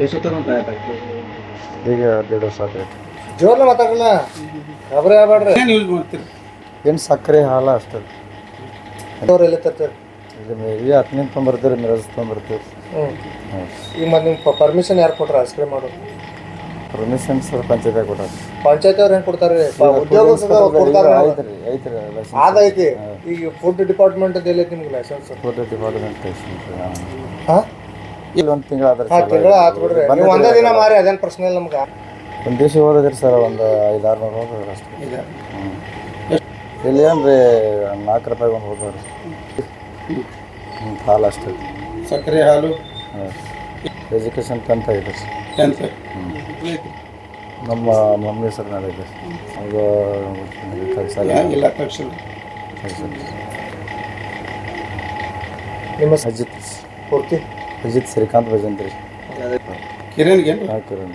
ಈಗ 1.5 ವರ್ಷ ಆಯ್ತು. ಜೋರ್ನ ಮಾತಾಡಲ್ಲ, ಖಬರೇ ಆಗ್ಬೇಡ್ರಿ. ಏನು ಯೂಸ್ ಮಾಡ್ತೀರಿ? ಏನು ಸಕ್ಕರೆ ಹಾಲು ಅಷ್ಟೇ. ಅವ್ರು ಎಲ್ಲಿ ತರ್ತೀರಿ? ಈಗ 10 ತೊಗೊಂಬರ್ತೀವಿ ರೀ, ಮಿರಜ್ ತೊಗೊಂಬರ್ತೀವಿ. ಈಗ ಮತ್ತೆ ನಿಮ್ಮ ಪರ್ಮಿಷನ್ ಯಾರು ಕೊಟ್ರ ಐಸ್ ಕ್ರೀಮ್ ಮಾಡೋದು? ಪರ್ಮಿಷನ್ ಸರ್ ಪಂಚಾಯತ್ ಕೊಟ್ಟಾರ. ಪಂಚಾಯತಿ ಅವ್ರು ಹೆಂಗೆ ಕೊಡ್ತಾರೆ? ಉದ್ಯೋಗ ಕೊಡ್ತಾರೆ. ಐತ್ರಿ ಅದೈತಿ. ಈಗ ಫುಡ್ ಡಿಪಾರ್ಟ್ಮೆಂಟ್ ಎಲ್ಲೈತಿ ನಿಮ್ಗೆ ಲೈಸೆನ್ಸ್? ಫುಡ್ ಡಿಪಾರ್ಟ್ಮೆಂಟ್ ಹಾಂ, ಇಲ್ಲಿ 1 ತಿಂಗಳು ಆದ್ರೆ ತಿಂಗಳ ಆತು ಬಿಡ್ರಿ. ನೀವು ಒಂದೇ ದಿನ ಮಾರಿ ಅದೇನು ಪ್ರಶ್ನೆ ಇಲ್ಲ ನಮ್ಗೆ. ಒಂದು ದಿವಸ ಹೋದ್ರಿ ಸರ್, ಒಂದು 500-600 ಹೋದ್ರೆ ಅಷ್ಟೇ. ಇಲ್ಲಿ ಏನು ರೀ 4 ರೂಪಾಯಿಗೆ ಒಂದು ಹೋದ್ರಿ ಹಾಲು ಅಷ್ಟೇ. ಸಕ್ಕರೆ ಹಾಲು. ಎಜುಕೇಷನ್ 10th ಆಗಿದೆ ಸರ್. 10th. ನಮ್ಮ ಮಮ್ಮಿ ಹೆಸರು ನಡೆಯಿದೆ. ಅದು ಇಲ್ಲ ತಕ್ಷಣ. ನಿಮ್ಮ ಅಜಿತ್ ಪೂರ್ತಿ ಅಜಿತ್ ಶ್ರೀಕಾಂತ್ ಭಜಂತ್ರಿ. ಕಿರಣ್ಗೆ ಹಾಂ ಕಿರಣ್.